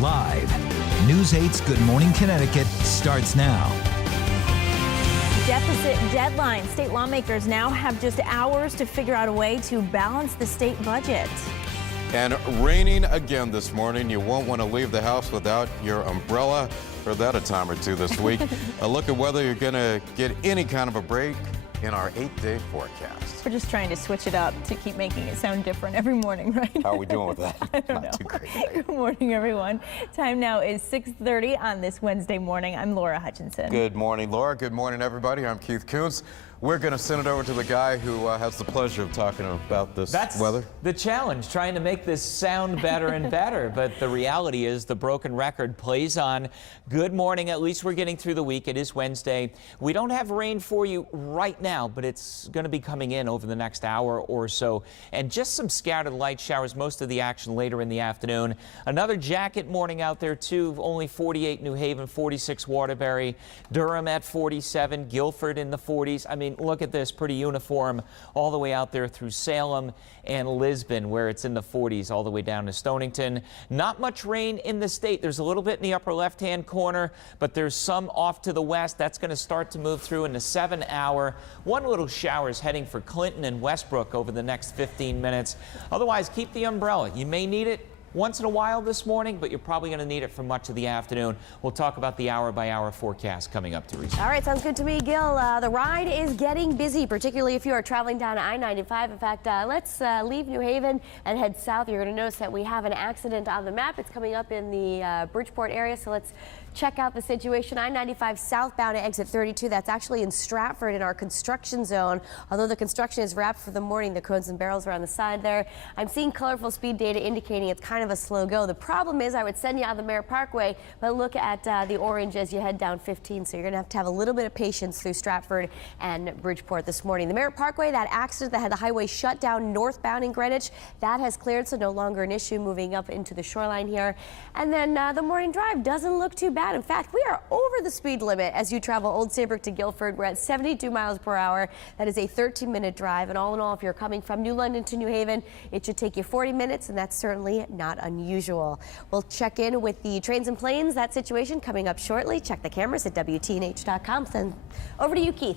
Live, News 8's Good Morning Connecticut starts now. Deficit deadline. State lawmakers now have just hours to figure out a way to balance the state budget. And raining again this morning. You won't want to leave the house without your umbrella. Heard that a time or two this week. A look at whether you're going to get any kind of a break in our 8-day forecast. We're just trying to switch it up to keep making it sound different every morning, right? How are we doing with that? I don't know. Too great. Good morning, everyone. Time now is 6:30 on this Wednesday morning. I'm Laura Hutchinson. Good morning, Laura. Good morning, everybody. I'm Keith Kuntz. We're going to send it over to the guy who has the pleasure of talking about this weather. The challenge, trying to make this sound better and better. But the reality is the broken record plays on. Good morning. At least we're getting through the week. It is Wednesday. We don't have rain for you right now, but it's going to be coming in over the next hour or so. And just some scattered light showers, most of the action later in the afternoon. Another jacket morning out there, too. Only 48 New Haven, 46 Waterbury, Durham at 47, Guilford in the 40s. I mean, look at this, pretty uniform all the way out there through Salem and Lisbon, where it's in the 40s all the way down to Stonington. Not much rain in the state. There's a little bit in the upper left-hand corner, but there's some off to the west. That's going to start to move through in the 7 hour. One little shower is heading for Clinton and Westbrook over the next 15 minutes. Otherwise, keep the umbrella. You may need it once in a while this morning, but you're probably going to need it for much of the afternoon. We'll talk about the hour-by-hour forecast coming up, Teresa. All right, sounds good to me, Gil. The ride is getting busy, particularly if you are traveling down I-95. In fact, let's leave New Haven and head south. You're going to notice that we have an accident on the map. It's coming up in the Bridgeport area, so let's check out the situation. I-95 southbound at exit 32. That's actually in Stratford in our construction zone. Although the construction is wrapped for the morning, the cones and barrels are on the side there. I'm seeing colorful speed data indicating it's kind of a slow go. The problem is I would send you on the Merritt Parkway, but look at the orange as you head down 15. So you're going to have a little bit of patience through Stratford and Bridgeport this morning. The Merritt Parkway, that accident that had the highway shut down northbound in Greenwich, that has cleared, so no longer an issue moving up into the shoreline here. And then the morning drive doesn't look too bad. In fact, we are over the speed limit as you travel Old Saybrook to Guilford. We're at 72 miles per hour. That is a 13-minute drive. And all in all, if you're coming from New London to New Haven, it should take you 40 minutes, and that's certainly not unusual. We'll check in with the trains and planes. That situation coming up shortly. Check the cameras at WTNH.com. Then over to you, Keith.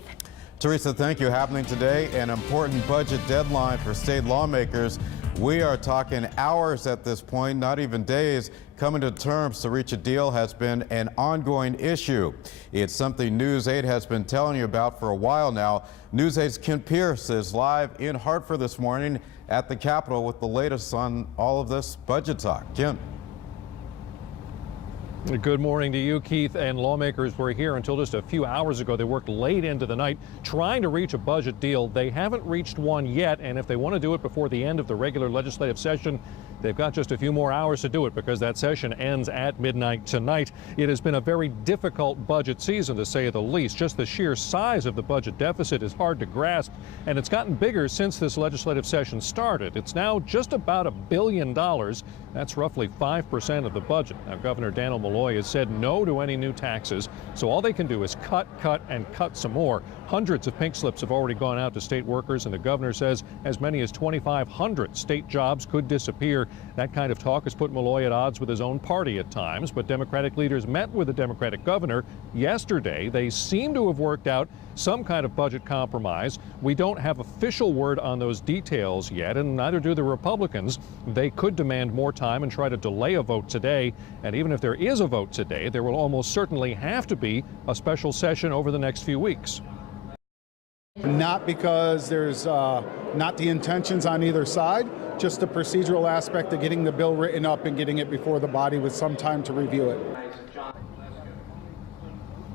Teresa, thank you. Happening today, an important budget deadline for state lawmakers. We are talking hours at this point, not even days. Coming to terms to reach a deal has been an ongoing issue. It's something News 8 has been telling you about for a while now. News 8's Ken Pierce is live in Hartford this morning at the Capitol with the latest on all of this budget talk. Ken. Good morning to you, Keith. And lawmakers were here until just a few hours ago. They worked late into the night trying to reach a budget deal. They haven't reached one yet, and if they want to do it before the end of the regular legislative session, they've got just a few more hours to do it because that session ends at midnight tonight. It has been a very difficult budget season, to say the least. Just the sheer size of the budget deficit is hard to grasp, and it's gotten bigger since this legislative session started. It's now just about $1 billion. That's roughly 5% of the budget. Now, Governor Daniel Malloy has said no to any new taxes, so all they can do is cut, and cut some more. Hundreds of pink slips have already gone out to state workers, and the governor says as many as 2,500 state jobs could disappear. That kind of talk has put Malloy at odds with his own party at times, but Democratic leaders met with the Democratic governor yesterday. They seem to have worked out some kind of budget compromise. We don't have official word on those details yet, and neither do the Republicans. They could demand more time and try to delay a vote today. And even if there is a vote today, there will almost certainly have to be a special session over the next few weeks. Not because there's not the intentions on either side, just the procedural aspect of getting the bill written up and getting it before the body with some time to review it.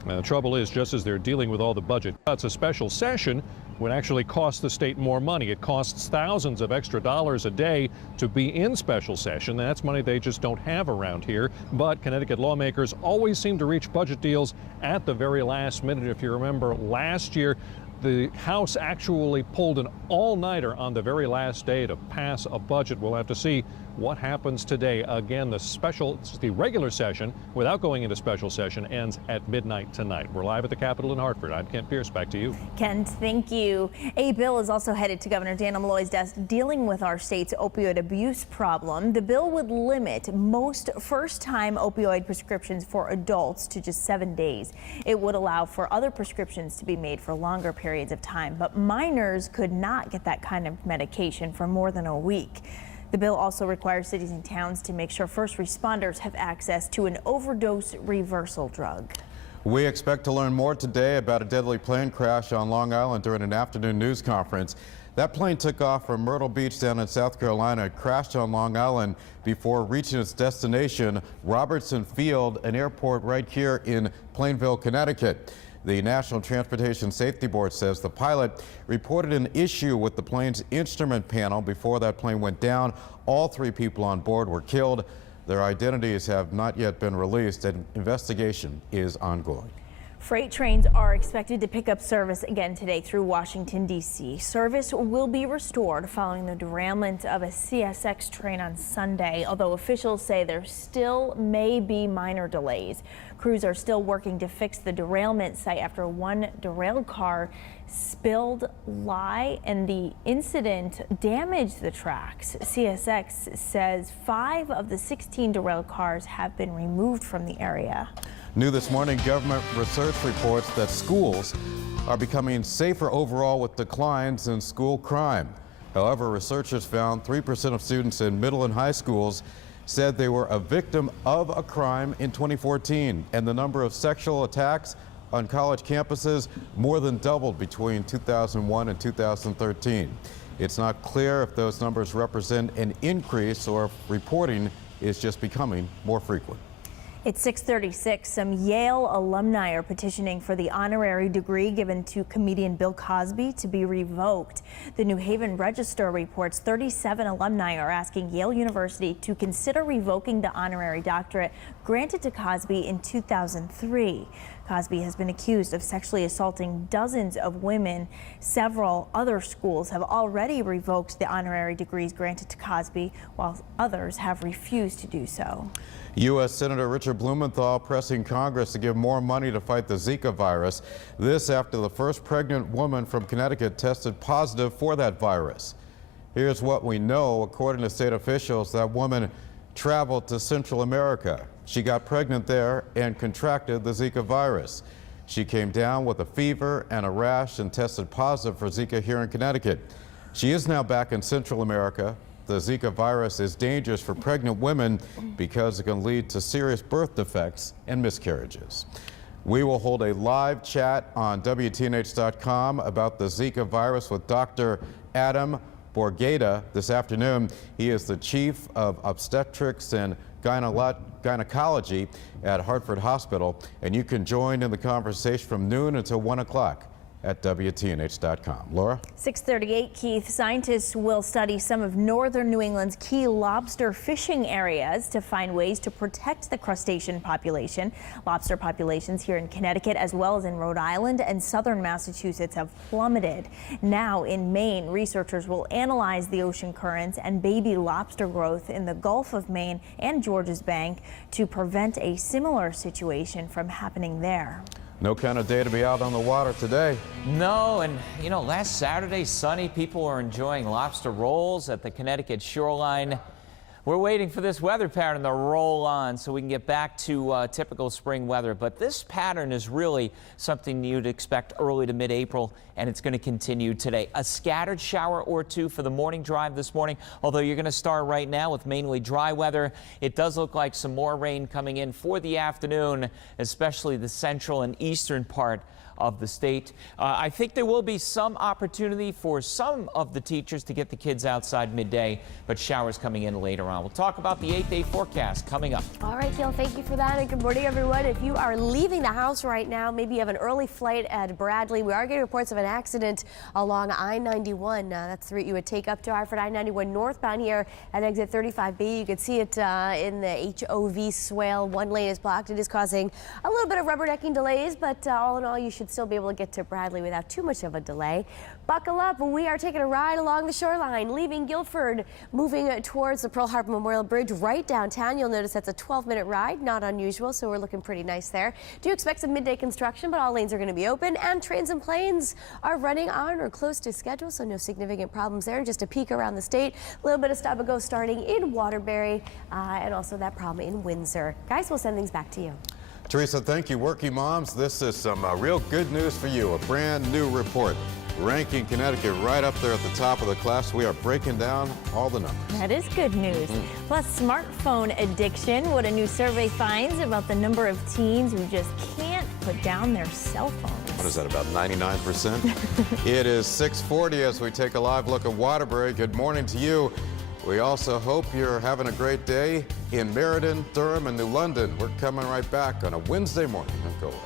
The trouble is, just as they're dealing with all the budget cuts, a special session would actually cost the state more money. It costs thousands of extra dollars a day to be in special session. That's money they just don't have around here. But Connecticut lawmakers always seem to reach budget deals at the very last minute. If you remember last year, the House actually pulled an all-nighter on the very last day to pass a budget. We'll have to see what happens today. Again, the regular session, without going into special session, ends at midnight tonight. We're live at the Capitol in Hartford. I'm Kent Pierce. Back to you. Kent, thank you. A bill is also headed to Governor Daniel Malloy's desk dealing with our state's opioid abuse problem. The bill would limit most first-time opioid prescriptions for adults to just 7 days. It would allow for other prescriptions to be made for longer periods of time, but minors could not get that kind of medication for more than a week. The bill also requires cities and towns to make sure first responders have access to an overdose reversal drug. We expect to learn more today about a deadly plane crash on Long Island during an afternoon news conference. That plane took off from Myrtle Beach down in South Carolina. It crashed on Long Island before reaching its destination, Robertson Field, an airport right here in Plainville, Connecticut. The National Transportation Safety Board says the pilot reported an issue with the plane's instrument panel before that plane went down. All 3 people on board were killed. Their identities have not yet been released, and investigation is ongoing. Freight trains are expected to pick up service again today through Washington, D.C. Service will be restored following the derailment of a CSX train on Sunday, although officials say there still may be minor delays. Crews are still working to fix the derailment site after one derailed car spilled lye and the incident damaged the tracks. CSX says 5 of the 16 derailed cars have been removed from the area. New this morning, government research reports that schools are becoming safer overall with declines in school crime. However, researchers found 3% of students in middle and high schools said they were a victim of a crime in 2014, and the number of sexual attacks on college campuses more than doubled between 2001 and 2013. It's not clear if those numbers represent an increase or if reporting is just becoming more frequent. It's 6:36. Some Yale alumni are petitioning for the honorary degree given to comedian Bill Cosby to be revoked. The New Haven Register reports 37 alumni are asking Yale University to consider revoking the honorary doctorate granted to Cosby in 2003. Cosby has been accused of sexually assaulting dozens of women. Several other schools have already revoked the honorary degrees granted to Cosby, while others have refused to do so. U.S. Senator Richard Blumenthal pressing Congress to give more money to fight the Zika virus. This after the first pregnant woman from Connecticut tested positive for that virus. Here's what we know. According to state officials, that woman traveled to Central America. She got pregnant there and contracted the Zika virus. She came down with a fever and a rash and tested positive for Zika here in Connecticut. She is now back in Central America. The Zika virus is dangerous for pregnant women because it can lead to serious birth defects and miscarriages. We will hold a live chat on WTNH.com about the Zika virus with Dr. Adam Borgata this afternoon. He is the chief of obstetrics and gynecology at Hartford Hospital, and you can join in the conversation from noon until 1 o'clock at WTNH.com. Laura? 6:38, Keith. Scientists will study some of northern New England's key lobster fishing areas to find ways to protect the crustacean population. Lobster populations here in Connecticut as well as in Rhode Island and southern Massachusetts have plummeted. Now in Maine, researchers will analyze the ocean currents and baby lobster growth in the Gulf of Maine and Georges Bank to prevent a similar situation from happening there. No kind of day to be out on the water today. No, and you know, last Saturday, sunny, people were enjoying lobster rolls at the Connecticut shoreline. We're waiting for this weather pattern to roll on so we can get back to typical spring weather. But this pattern is really something you'd expect early to mid-April, and it's going to continue today. A scattered shower or two for the morning drive this morning, although you're going to start right now with mainly dry weather. It does look like some more rain coming in for the afternoon, especially the central and eastern part of the state. I think there will be some opportunity for some of the teachers to get the kids outside midday, but showers coming in later on. We'll talk about the 8-day forecast coming up. All right, Gail, thank you for that, and good morning, everyone. If you are leaving the house right now, maybe you have an early flight at Bradley, we are getting reports of an accident along I-91. That's the route you would take up to Hartford. I-91 northbound here at exit 35B. You can see it in the HOV swale. One lane is blocked. It is causing a little bit of rubbernecking delays, but all in all, you should should still be able to get to Bradley without too much of a delay. Buckle up. We are taking a ride along the shoreline, leaving Guilford, moving towards the Pearl Harbor Memorial Bridge right downtown. You'll notice that's a 12-minute ride, not unusual, so we're looking pretty nice there. Do expect some midday construction, but all lanes are going to be open, and trains and planes are running on or close to schedule, so no significant problems there. Just a peek around the state, a little bit of stop and go starting in Waterbury, and also that problem in Windsor. Guys, we'll send things back to you. Teresa, thank you. Working moms, this is some real good news for you. A brand new report ranking Connecticut right up there at the top of the class. We are breaking down all the numbers. That is good news. Plus, smartphone addiction, what a new survey finds about the number of teens who just can't put down their cell phones. What is that, about 99%? It is 6:40 as we take a live look at Waterbury. Good morning to you. We also hope you're having a great day in Meriden, Durham, and New London. We're coming right back on a Wednesday morning. Don't go away.